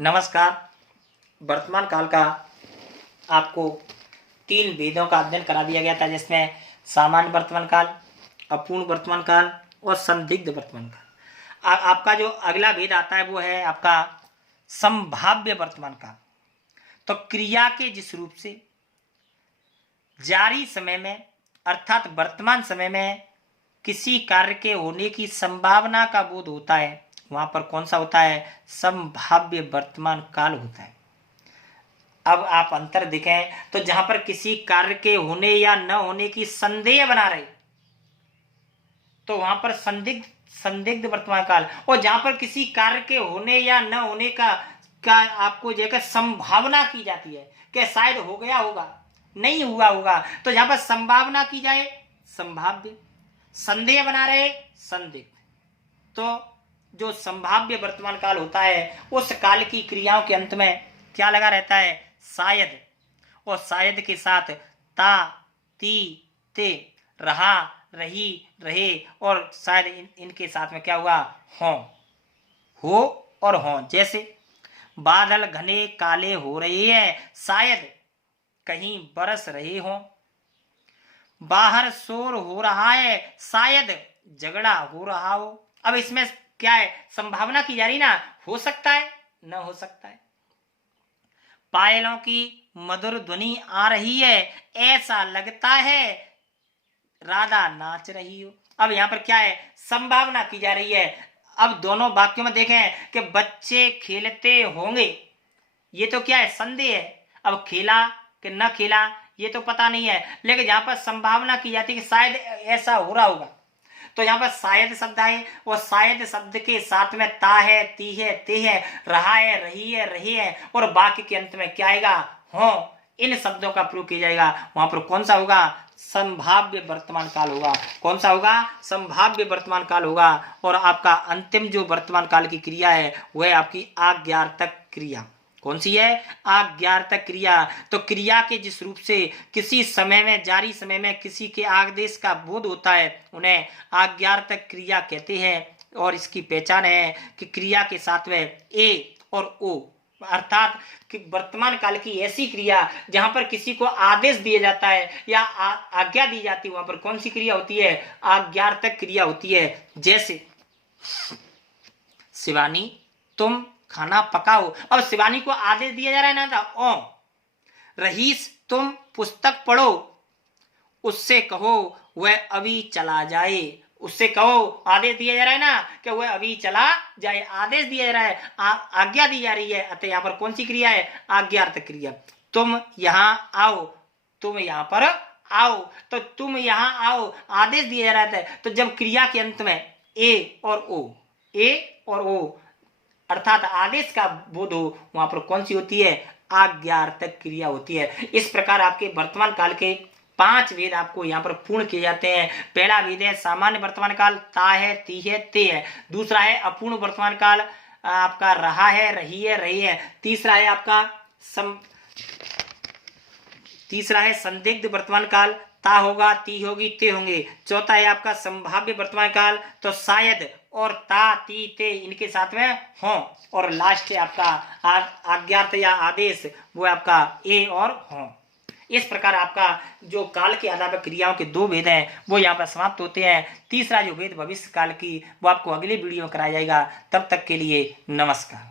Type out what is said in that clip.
नमस्कार। वर्तमान काल का आपको 3 वेदों का अध्ययन करा दिया गया था, जिसमें सामान्य वर्तमान काल, अपूर्ण वर्तमान काल और संदिग्ध वर्तमान काल। आपका जो अगला वेद आता है वो है आपका संभाव्य वर्तमान काल। तो क्रिया के जिस रूप से जारी समय में अर्थात वर्तमान समय में किसी कार्य के होने की संभावना का बोध होता है, वहां पर कौन सा होता है? संभाव्य वर्तमान काल होता है। अब आप अंतर देखें तो जहां पर किसी कार्य के होने या न होने की संदेह बना रहे तो वहां पर संदिग्ध वर्तमान काल, और जहां पर किसी कार्य के होने या न होने का आपको जो है संभावना की जाती है कि शायद हो गया होगा, नहीं हुआ होगा, तो जहां पर संभावना की जाए संभाव्य, संदेह बना रहे संदिग्ध। तो जो संभाव्य वर्तमान काल होता है उस काल की क्रियाओं के अंत में क्या लगा रहता है? शायद, और शायद के साथ ता, ती, ते, रहा, रही, रहे, और शायद इनके साथ में क्या हुआ? हो और हों। जैसे बादल घने काले हो रहे हैं, शायद कहीं बरस रहे हों। बाहर शोर हो रहा है, शायद झगड़ा हो रहा हो। अब इसमें क्या है? संभावना की जा रही ना, हो सकता है, न हो सकता है। पायलों की मधुर ध्वनि आ रही है, ऐसा लगता है राधा नाच रही हो। अब यहां पर क्या है? संभावना की जा रही है। अब दोनों वाक्यों में देखें कि बच्चे खेलते होंगे, ये तो क्या है? संदेह है। अब खेला कि न खेला ये तो पता नहीं है, लेकिन जहां पर संभावना की जाती है कि शायद ऐसा हो रहा होगा, तो यहाँ पर शायद शब्द आए, और शायद शब्द के साथ में ता है, ती है, ते है, रहा है, रही है, रहे है, और वाक्य के अंत में क्या आएगा? हो। इन शब्दों का प्रयोग किया जाएगा। वहां पर कौन सा होगा? संभाव्य वर्तमान काल होगा। कौन सा होगा? संभाव्य वर्तमान काल होगा। और आपका अंतिम जो वर्तमान काल की क्रिया है वह आपकी आज्ञार्थक क्रिया। कौन सी है? आज्ञार्थक क्रिया। तो क्रिया के जिस रूप से किसी समय में, जारी समय में किसी के आदेश का बोध होता है, उन्हें आज्ञार्थक क्रिया कहते हैं। और इसकी पहचान है कि क्रिया के साथ में ए और ओ, अर्थात कि वर्तमान काल की ऐसी क्रिया जहां पर किसी को आदेश दिया जाता है या आज्ञा दी जाती है, वहां पर कौन सी क्रिया होती है? आज्ञार्थक क्रिया होती है। जैसे शिवानी तुम खाना पकाओ। अब शिवानी को आदेश दिया जा रहा है ना, था ओ। रहीस तुम पुस्तक पढ़ो, उससे कहो वह अभी चला जाए। उससे कहो, आदेश दिया जा रहा है ना कि वह अभी चला जाए, आदेश दिया जा रहा है, आज्ञा दी जा रही है। अतः यहाँ पर कौन सी क्रिया है? आज्ञार्थक क्रिया। तुम यहाँ आओ, तुम यहाँ पर आओ, तो तुम यहाँ आओ आदेश दिया जा रहा है। तो जब क्रिया के अंत में ए और ओ, ए और ओ अर्थात आदेश का बोध हो, वहां पर कौन सी होती है? आज्ञार्थक क्रिया होती है। इस प्रकार आपके वर्तमान काल के 5 वेद आपको यहाँ पर पूर्ण किए जाते हैं। पहला वेद है सामान्य वर्तमान काल, ता है, ती है, ते है। दूसरा है अपूर्ण वर्तमान काल, आपका रहा है, रही है, रही है। तीसरा है आपका तीसरा है संदिग्ध वर्तमान काल, ता होगा, ती होगी, ते होंगे। चौथा है आपका संभाव्य वर्तमान काल, तो शायद और ता, ती, ते इनके साथ में हो। और लास्ट है आपका आज्ञार्थ या आदेश, वो आपका ए और हो। इस प्रकार आपका जो काल के आधार पर क्रियाओं के 2 वेद हैं वो यहाँ पर समाप्त होते हैं। तीसरा जो वेद भविष्य काल की, वो आपको अगले वीडियो में कराया जाएगा। तब तक के लिए नमस्कार।